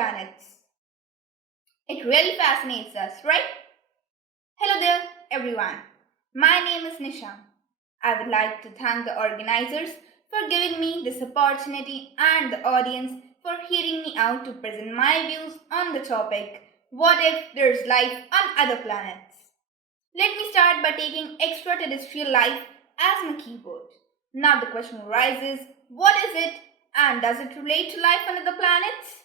planets. It really fascinates us, right? Hello there, everyone. My name is Nisha. I would like to thank the organizers for giving me this opportunity and the audience for hearing me out to present my views on the topic, what if there's life on other planets? Let me start by taking extraterrestrial life as my keyword. Now the question arises, what is it and does it relate to life on other planets?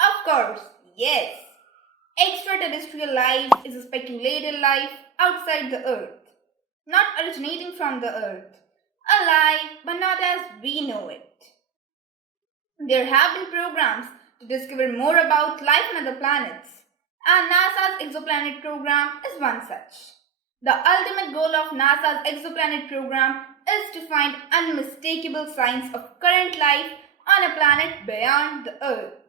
Of course, yes. Extraterrestrial life is a speculated life outside the Earth, not originating from the Earth, alive but not as we know it. There have been programs to discover more about life on other planets, and NASA's exoplanet program is one such. The ultimate goal of NASA's exoplanet program is to find unmistakable signs of current life on a planet beyond the Earth.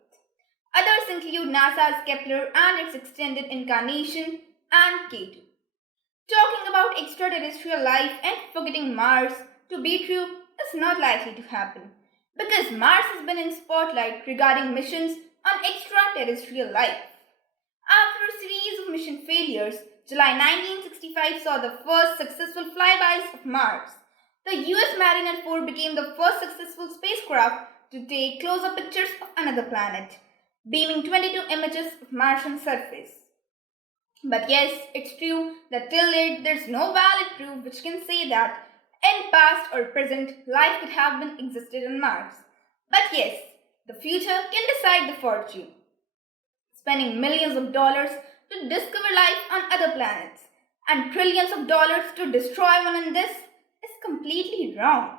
Others include NASA's Kepler and its extended incarnation and K2. Talking about extraterrestrial life and forgetting Mars to be true is not likely to happen because Mars has been in spotlight regarding missions on extraterrestrial life. After a series of mission failures, July 1965 saw the first successful flybys of Mars. The US Mariner 4 became the first successful spacecraft to take close-up pictures of another planet, beaming 22 images of Martian surface. But yes, it's true that till date there's no valid proof which can say that in past or present life could have been existed on Mars. But yes, the future can decide the fortune. Spending millions of dollars to discover life on other planets and trillions of dollars to destroy one on this is completely wrong.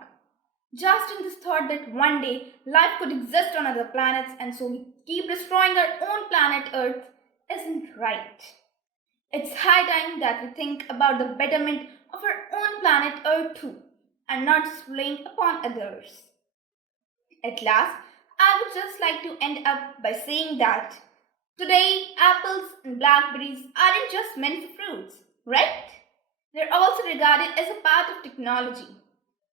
Just in this thought that one day life could exist on other planets and so we keep destroying our own planet Earth isn't right. It's high time that we think about the betterment of our own planet Earth too and not just relying upon others. At last, I would just like to end up by saying that today apples and blackberries aren't just meant for fruits, right? They're also regarded as a part of technology.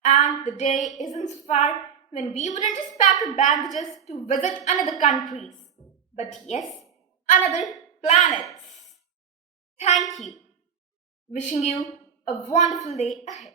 And the day isn't far when we wouldn't just pack our baggages to visit another countries, but yes, another planets. Thank you. Wishing you a wonderful day ahead.